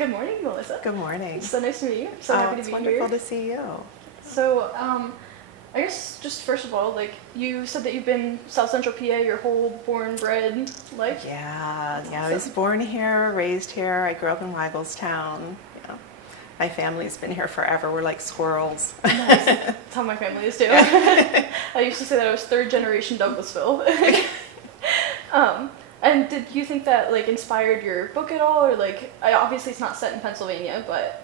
Good morning, Melissa. Good morning. It's so nice to meet you. So happy to It's be wonderful here. to see you. So, I guess just first of all, like you said that you've been South Central PA your whole born bred life. Yeah, I was born here, raised here. I grew up in Weigelstown. Yeah. My family's been here forever. We're like squirrels. Nice. That's how my family is too. I used to say that I was third generation Douglasville. And did you think that like inspired your book at all, or like obviously it's not set in Pennsylvania, but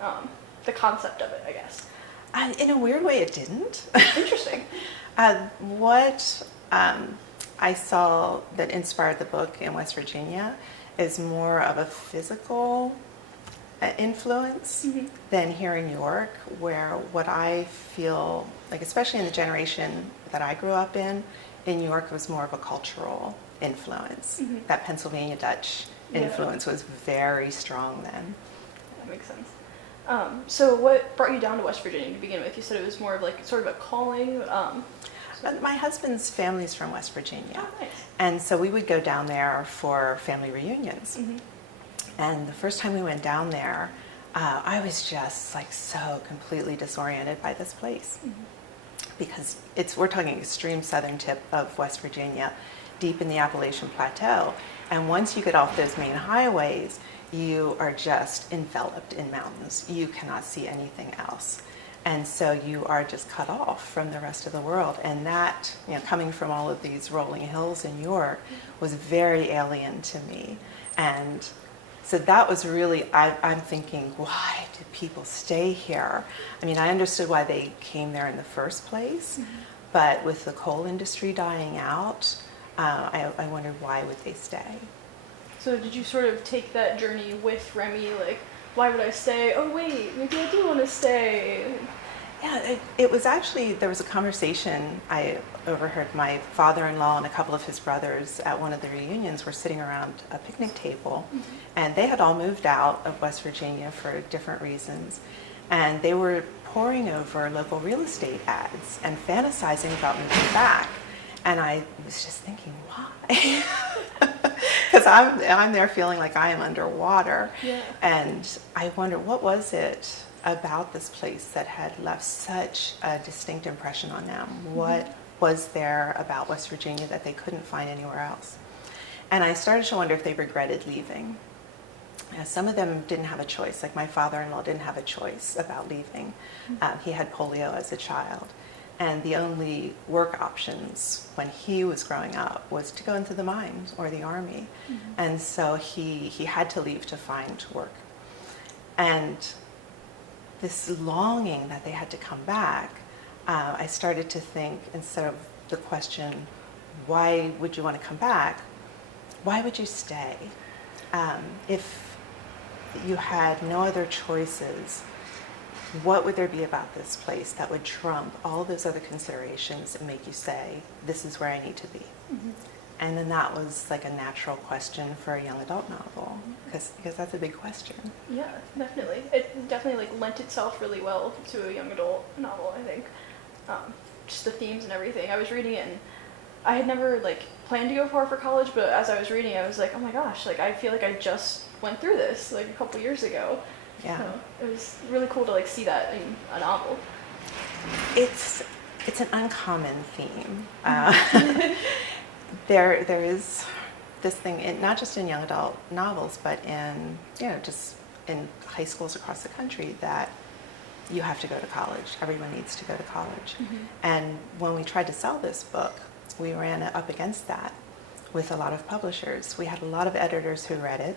the concept of it, I guess. In a weird way, it didn't. Interesting. What I saw that inspired the book in West Virginia is more of a physical influence than here in New York, where what I feel like, especially in the generation that I grew up in New York, was more of a cultural influence. That Pennsylvania Dutch influence was very strong then. That makes sense. So what brought you down to West Virginia to begin with? You said it was more of like sort of a calling. My husband's family's from West Virginia. Oh, nice. And so we would go down there for family reunions. And the first time we went down there, I was just like so completely disoriented by this place. Because we're talking extreme southern tip of West Virginia, deep in the Appalachian Plateau. And once you get off those main highways, you are just enveloped in mountains. You cannot see anything else. And so you are just cut off from the rest of the world. And that, coming from all of these rolling hills in New York, was very alien to me. And so that was really, I'm thinking, why did people stay here? I mean, I understood why they came there in the first place, but with the coal industry dying out, I wondered why would they stay? So did you sort of take that journey with Remy? Like, why would I stay? Oh wait, maybe I do want to stay. Yeah, it was actually, there was a conversation I overheard. My father-in-law and a couple of his brothers at one of the reunions were sitting around a picnic table, and they had all moved out of West Virginia for different reasons, and they were poring over local real estate ads and fantasizing about moving back. And I was just thinking, why? Because I'm there feeling like I am underwater. Yeah. And I wondered, what was it about this place that had left such a distinct impression on them? What was there about West Virginia that they couldn't find anywhere else? And I started to wonder if they regretted leaving. Some of them didn't have a choice. Like my father-in-law didn't have a choice about leaving. He had polio as a child. And the only work options when he was growing up was to go into the mines or the army. And so he had to leave to find work. And this longing that they had to come back, I started to think, instead of the question, why would you want to come back? Why would you stay? If you had no other choices, what would there be about this place that would trump all those other considerations and make you say, this is where I need to be? And then that was like a natural question for a young adult novel, because that's a big question. Yeah, definitely. It definitely like lent itself really well to a young adult novel, I think. Just the themes and everything. I was reading it and I had never like planned to go far for college, but as I was reading I was like, oh my gosh, like I feel like I just went through this like a couple years ago. Yeah. So it was really cool to like see that in a novel. It's an uncommon theme. There is this thing, not just in young adult novels, but in just in high schools across the country, that you have to go to college. Everyone needs to go to college. And when we tried to sell this book, we ran up against that with a lot of publishers. We had a lot of editors who read it,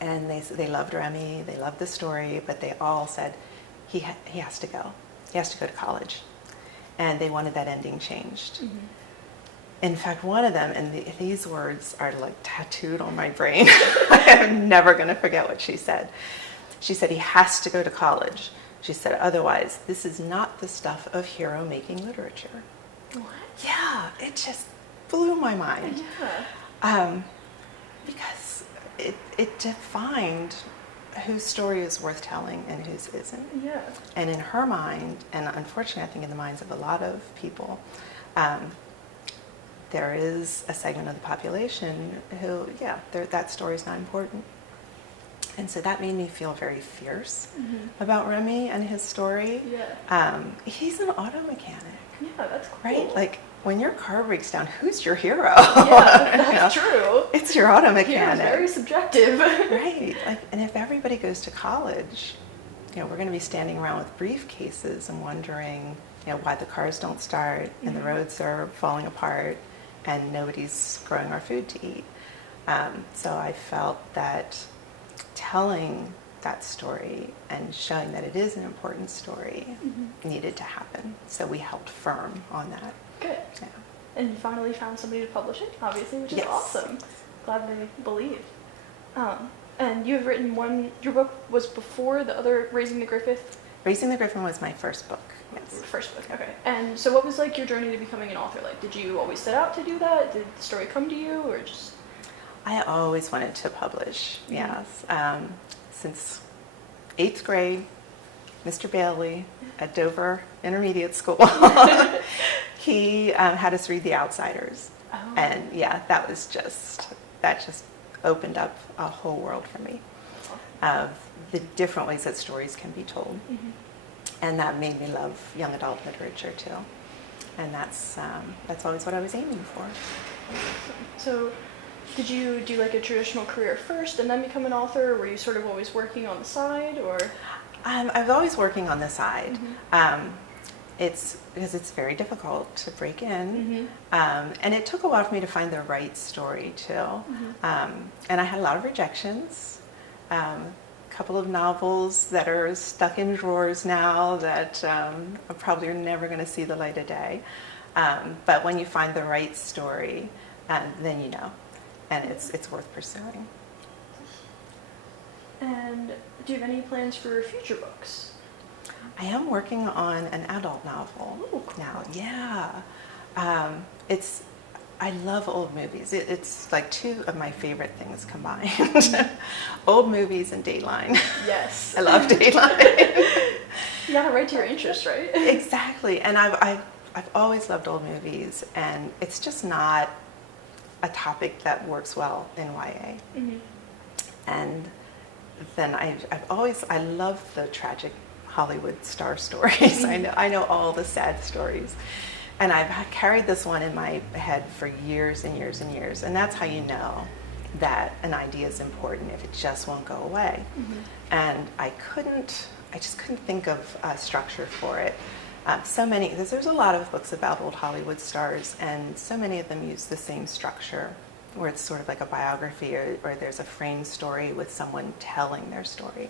and they loved Remy, they loved the story, but they all said, he has to go. He has to go to college. And they wanted that ending changed. In fact, one of them, and these words are like tattooed on my brain. I'm never going to forget what she said. She said, he has to go to college. She said, otherwise, this is not the stuff of hero-making literature. What? Yeah, it just blew my mind. Yeah. Because it defined whose story is worth telling and whose isn't. Yeah. And in her mind, and unfortunately I think in the minds of a lot of people, there is a segment of the population who, that story is not important. And so that made me feel very fierce Mhm. about Remy and his story. Yeah. He's an auto mechanic, Yeah, that's cool. right? Like when your car breaks down, who's your hero? Yeah, You that's know, true. It's your auto Yeah, it's mechanic. very subjective. Right. Like, and if everybody goes to college, we're going to be standing around with briefcases and wondering, why the cars don't start and the Mhm. roads are falling apart and nobody's growing our food to eat. So I felt that telling that story and showing that it is an important story Mhm. needed to happen. So we held firm on that. Good. Yeah. And you finally found somebody to publish it, obviously, which is Yes. awesome. Glad they believed. And you have written one, your book was before the other, Raising the Griffith? Raising the Griffin was my first book. Yes. First book, okay. And so what was like your journey to becoming an author? Like, did you always set out to do that? Did the story come to you, or just? I always wanted to publish, Mhm. yes. Since 8th grade, Mr. Bailey at Dover Intermediate School, he had us read The Outsiders. Oh. And yeah, that just opened up a whole world for me of the different ways that stories can be told. Mhm. And that made me love young adult literature too. And that's always what I was aiming for. So, did you do like a traditional career first and then become an author, or were you sort of always working on the side, or? I was always working on the side. Mhm. It's because it's very difficult to break in. Mhm. And it took a while for me to find the right story too. And I had a lot of rejections. A couple of novels that are stuck in drawers now that probably are never going to see the light of day. But when you find the right story, then you know, and it's worth pursuing. And do you have any plans for future books? I am working on an adult novel Ooh, cool. now. Yeah, I love old movies. It's like two of my favorite things combined. Old movies and Dateline. Yes. I love Dateline. You got it right to your interest, right? Exactly, and I've always loved old movies, and it's just not a topic that works well in YA. Mhm. And then I love the tragic Hollywood star stories. I know all the sad stories. And I've carried this one in my head for years and years and years. And that's how you know that an idea is important, if it just won't go away. Mhm. And I just couldn't think of a structure for it. Because there's a lot of books about old Hollywood stars, and so many of them use the same structure, where it's sort of like a biography, or there's a framed story with someone telling their story.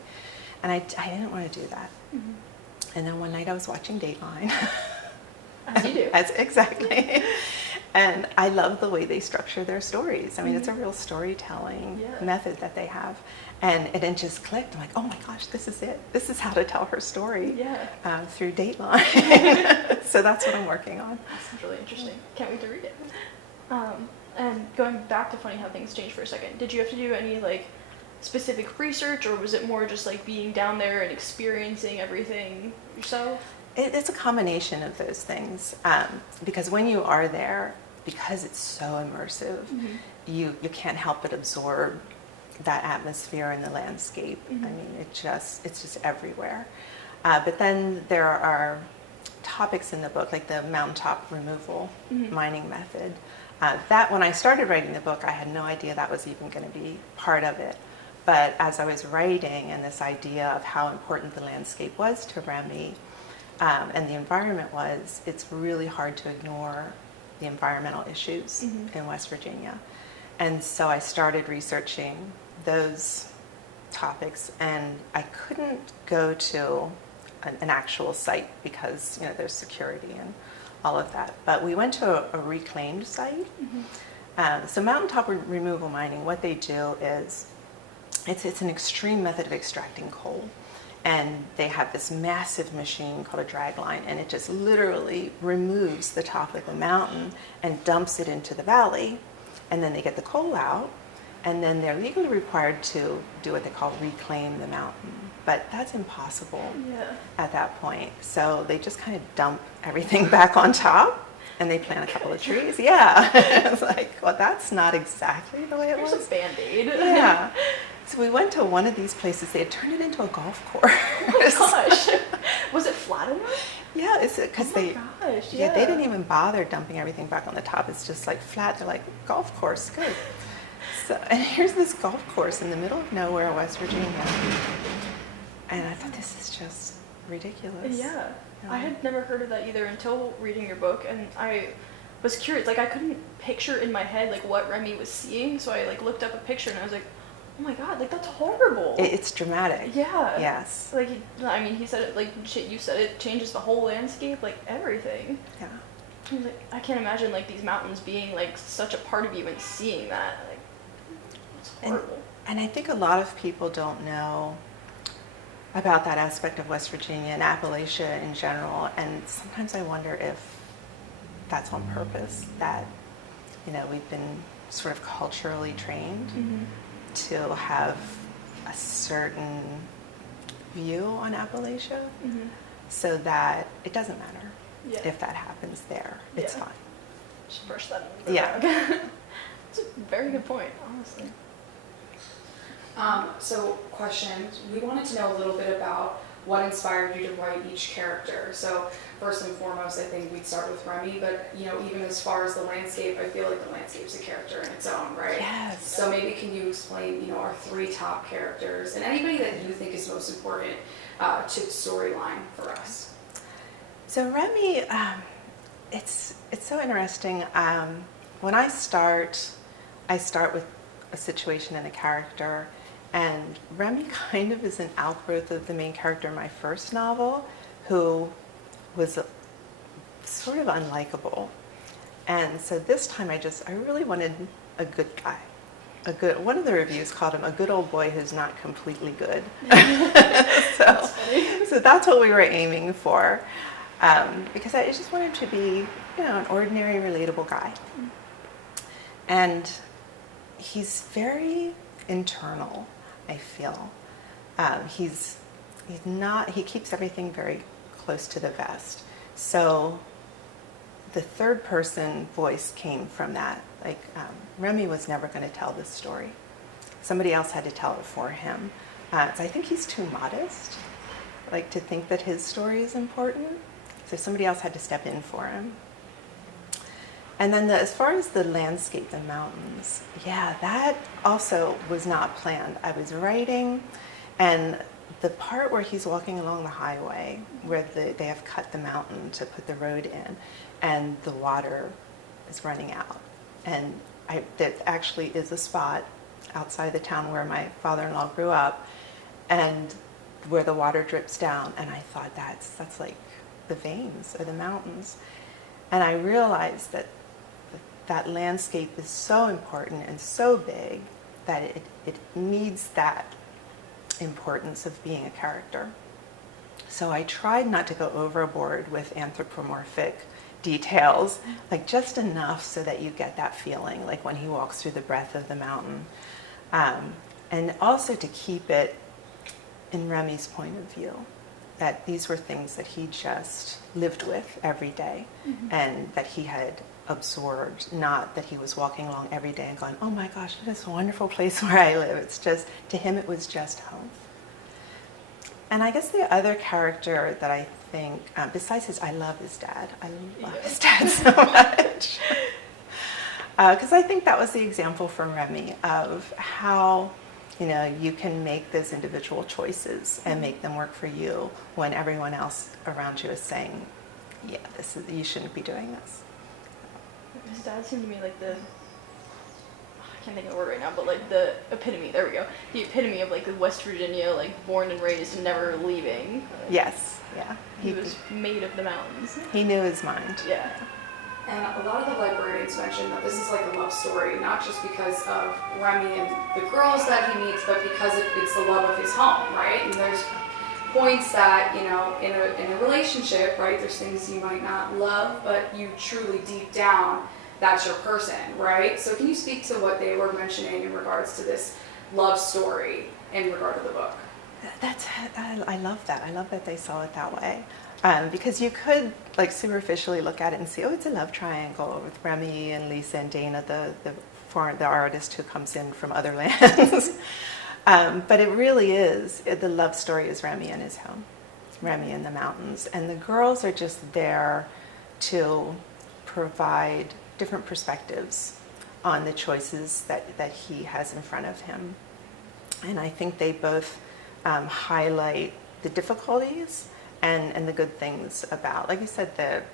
And I didn't want to do that. Mhm. And then one night I was watching Dateline. As you do. Exactly. And I love the way they structure their stories. I mean, it's a real storytelling Yeah. method that they have. And it just clicked. I'm like, oh my gosh, this is it. This is how to tell her story Yeah. through Dateline. So that's what I'm working on. That sounds really interesting. Can't wait to read it. And going back to Funny How Things Change for a second, did you have to do any like specific research, or was it more just like being down there and experiencing everything yourself? It's a combination of those things. Because when you are there, because it's so immersive, you can't help but absorb that atmosphere and the landscape. I mean, it's just everywhere. But then there are topics in the book, like the mountaintop removal mining method. That when I started writing the book, I had no idea that was even going to be part of it. But as I was writing, and this idea of how important the landscape was to Remy, and the environment was, it's really hard to ignore the environmental issues in West Virginia. And so I started researching those topics, and I couldn't go to an actual site because there's security and all of that. But we went to a reclaimed site. So mountaintop removal mining, what they do is, it's an extreme method of extracting coal. And they have this massive machine called a dragline, and it just literally removes the top of the mountain and dumps it into the valley. And then they get the coal out, and then they're legally required to do what they call reclaim the mountain. But that's impossible at that point. So they just kind of dump everything back on top, and they plant a couple of trees. Yeah. It's like, well, that's not exactly the way it Here's was. a Band-Aid. Yeah. So we went to one of these places. They had turned it into a golf course. Oh my gosh. Was it flat enough? Yeah, it's because Oh my gosh, they didn't even bother dumping everything back on the top. It's just like flat. They're like, golf course, good. So, and here's this golf course in the middle of nowhere, West Virginia. And I thought, this is just ridiculous. Yeah. I had never heard of that either until reading your book, and I was curious. Like, I couldn't picture in my head like what Remy was seeing, so I like looked up a picture and I was like, oh my god, like that's horrible. It's dramatic. Yeah. Yes. Like, he said it, like, shit, you said it changes the whole landscape, like, everything. Yeah. I was like, I can't imagine, like, these mountains being, like, such a part of you and seeing that. Like, it's horrible. And I think a lot of people don't know about that aspect of West Virginia and Appalachia in general, and sometimes I wonder if that's on purpose, that, we've been sort of culturally trained to have a certain view on Appalachia, so that it doesn't matter if that happens there. It's fine. Just brush that under the rug. It's a very good point, honestly. So, question. We wanted to know a little bit about what inspired you to write each character. So, first and foremost, I think we'd start with Remy, but, even as far as the landscape, I feel like the landscape's a character in its own, right? Yes. So maybe can you explain, our 3 top characters, and anybody that you think is most important to the storyline for us? So Remy, it's so interesting. When I start with a situation and a character, and Remy kind of is an outgrowth of the main character in my first novel, who was sort of unlikable. And so this time I really wanted a good guy. One of the reviews called him a good old boy who's not completely good. So that's what we were aiming for. Because I just wanted to be, an ordinary, relatable guy. And he's very internal, I feel. He keeps everything very close to the vest. So the third person voice came from that. Like, Remy was never going to tell this story. Somebody else had to tell it for him. So I think he's too modest, like, to think that his story is important. So somebody else had to step in for him. And then as far as the landscape, the mountains, that also was not planned. I was writing, and the part where he's walking along the highway, where they have cut the mountain to put the road in, and the water is running out. And there actually is a spot outside the town where my father-in-law grew up, and where the water drips down. And I thought, that's like the veins or the mountains. And I realized that landscape is so important and so big that it needs that importance of being a character. So I tried not to go overboard with anthropomorphic details, like just enough so that you get that feeling, like when he walks through the breadth of the mountain. And also to keep it in Remy's point of view, that these were things that he just lived with every day, and that he had absorbed, not that he was walking along every day and going, oh my gosh, this wonderful place where I live. It's just, to him it was just home. And I guess the other character that I think, besides I love his dad. I love his dad so much. Because I think that was the example from Remy of how, you can make those individual choices and make them work for you when everyone else around you is saying, you shouldn't be doing this. His dad seemed to me like I can't think of the word right now, but like the epitome, there we go. The epitome of like the West Virginia, like born and raised and never leaving. Yes, yeah. He was made of the mountains. He knew his mind. Yeah. And a lot of the librarians mentioned that this is like a love story, not just because of Remy and the girls that he meets, but because it's the love of his home, right? And there's points that, in a relationship, right, there's things you might not love, but you truly deep down, that's your person, right? So can you speak to what they were mentioning in regards to this love story in regard to the book? I love that. I love that they saw it that way. Because you could like superficially look at it and see, it's a love triangle with Remy and Lisa and Dana, the artist who comes in from other lands. But it really is, the love story is Remy and his home, Remy in the mountains. And the girls are just there to provide different perspectives on the choices that he has in front of him. And I think they both highlight the difficulties and the good things about, like you said,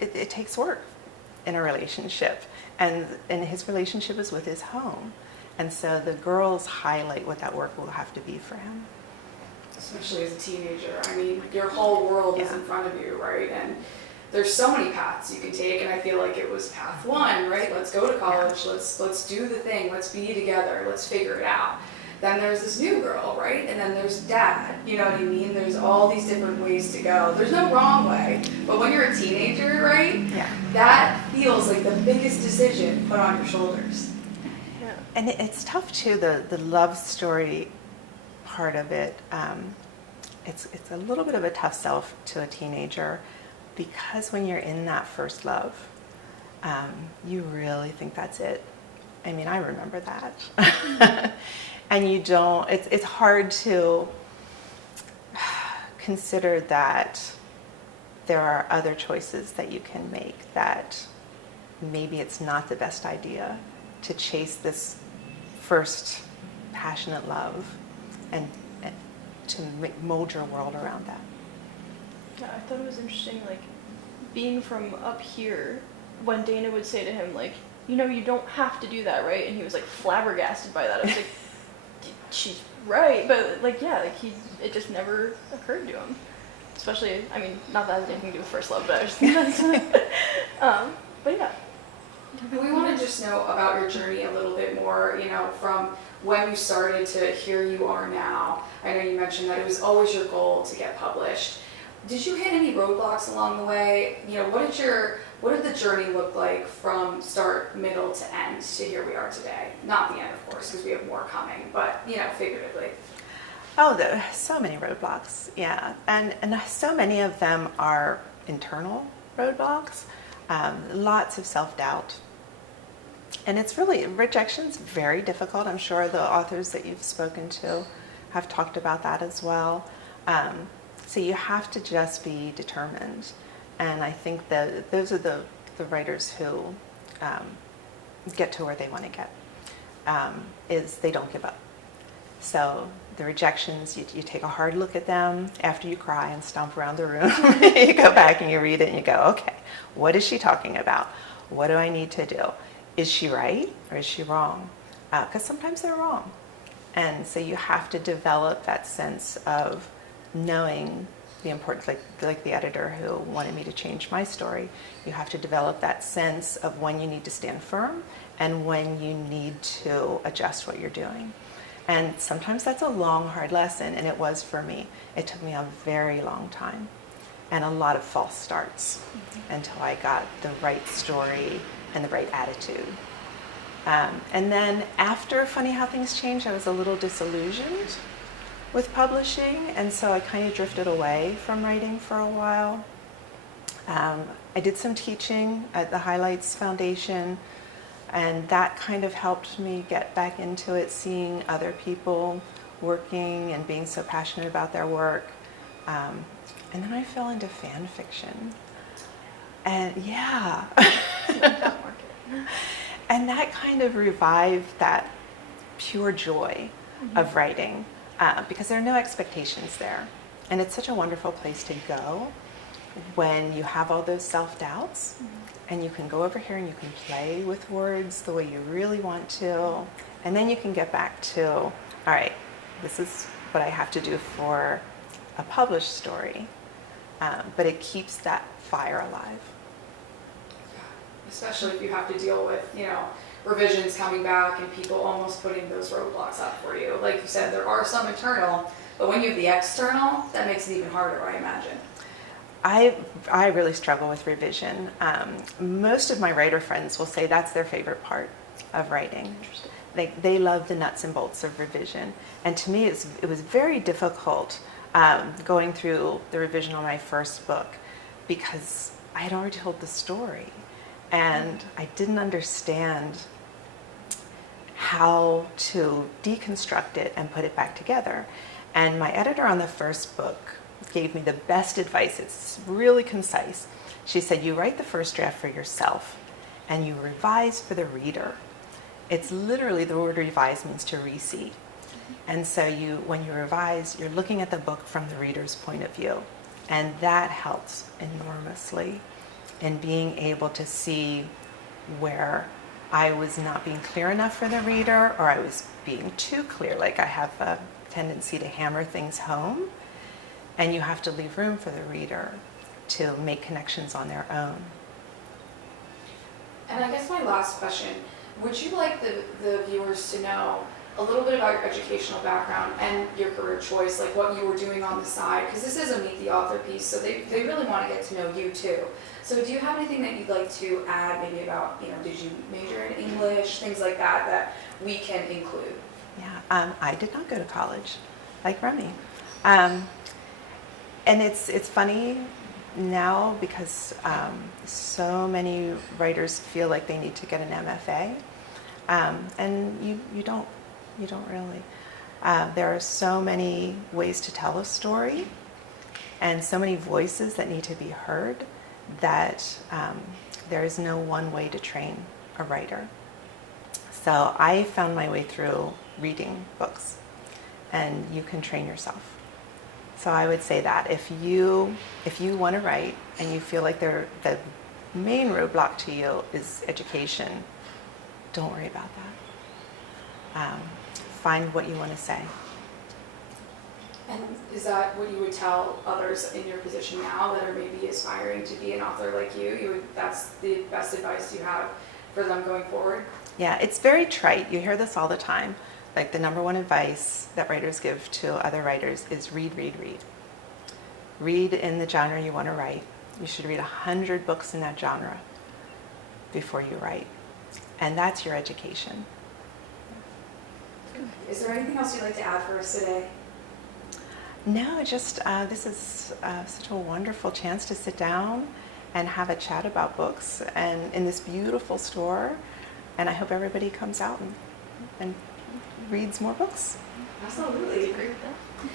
it takes work in a relationship. And his relationship is with his home. And so the girls highlight what that work will have to be for him. Especially as a teenager. I mean, your whole world is in front of you, right? And there's so many paths you can take, and I feel like it was path one, right? Let's go to college, let's do the thing, let's be together, let's figure it out. Then there's this new girl, right? And then there's dad, you know what I mean? There's all these different ways to go. There's no wrong way, but when you're a teenager, right? Yeah. That feels like the biggest decision put on your shoulders. And it's tough too, the love story part of it. It's a little bit of a tough sell to a teenager, because when you're in that first love, you really think that's it. I mean, I remember that. And you don't, it's hard to consider that there are other choices that you can make, that maybe it's not the best idea to chase this first passionate love and to mold your world around that. Yeah, I thought it was interesting, like, being from up here, when Dana would say to him, like, you know, you don't have to do that, right? And he was, like, flabbergasted by that. I was like, she's right. But, like, yeah, like, it just never occurred to him. Especially, I mean, not that it had anything to do with first love, but I was just thinking that. But, yeah. And we want to just know about your journey a little bit more, you know, from when you started to here you are now. I know you mentioned that it was always your goal to get published. Did you hit any roadblocks along the way? You know, what did the journey look like from start, middle to end to here we are today? Not the end, of course, because we have more coming, but, you know, figuratively. Oh, there are so many roadblocks, yeah. And so many of them are internal roadblocks, lots of self-doubt. And it's really, rejection's very difficult. I'm sure the authors that you've spoken to have talked about that as well. So you have to just be determined. And I think that those are the writers who get to where they want to get, is they don't give up. So the rejections, you take a hard look at them after you cry and stomp around the room. You go back and you read it and you go, okay, what is she talking about? What do I need to do? Is she right or is she wrong? Because sometimes they're wrong. And so you have to develop that sense of knowing the importance, like the editor who wanted me to change my story. You have to develop that sense of when you need to stand firm and when you need to adjust what you're doing. And sometimes that's a long, hard lesson, and it was for me. It took me a very long time and a lot of false starts until I got the right story and the right attitude. And then after Funny How Things Change, I was a little disillusioned with publishing, and so I kind of drifted away from writing for a while. I did some teaching at the Highlights Foundation, and that kind of helped me get back into it, seeing other people working and being so passionate about their work. And then I fell into fan fiction. And yeah. And that kind of revived that pure joy of writing, because there are no expectations there. And it's such a wonderful place to go when you have all those self-doubts, and you can go over here and you can play with words the way you really want to, and then you can get back to, all right, this is what I have to do for a published story, but it keeps that fire alive. Especially if you have to deal with, you know, revisions coming back and people almost putting those roadblocks up for you. Like you said, there are some internal, but when you have the external, that makes it even harder, I imagine. I really struggle with revision. Most of my writer friends will say that's their favorite part of writing. They love the nuts and bolts of revision. And to me, it was very difficult going through the revision on my first book, because I had already told the story. And I didn't understand how to deconstruct it and put it back together. And my editor on the first book gave me the best advice. It's really concise. She said, you write the first draft for yourself and you revise for the reader. It's literally, the word revise means to reseed. And so when you revise, you're looking at the book from the reader's point of view. And that helps enormously in being able to see where I was not being clear enough for the reader, or I was being too clear. Like I have a tendency to hammer things home, and you have to leave room for the reader to make connections on their own. And I guess my last question, would you like the viewers to know a little bit about your educational background and your career choice, like what you were doing on the side? Because this is a Meet the Author piece, so they really want to get to know you too. So do you have anything that you'd like to add, maybe about, did you major in English, things like that, that we can include? Yeah, I did not go to college, like Remy. And it's funny now because so many writers feel like they need to get an MFA, and you don't really. There are so many ways to tell a story, and so many voices that need to be heard, that there is no one way to train a writer. So I found my way through reading books, and you can train yourself. So I would say that if you want to write and you feel like the main roadblock to you is education, don't worry about that. Find what you want to say. And is that what you would tell others in your position now that are maybe aspiring to be an author like you? That's the best advice you have for them going forward? Yeah, it's very trite. You hear this all the time. Like the number one advice that writers give to other writers is read, read, read. Read in the genre you want to write. You should read 100 books in that genre before you write. And that's your education. Is there anything else you'd like to add for us today? No, just this is such a wonderful chance to sit down and have a chat about books and in this beautiful store. And I hope everybody comes out and reads more books. Absolutely. Agree with that.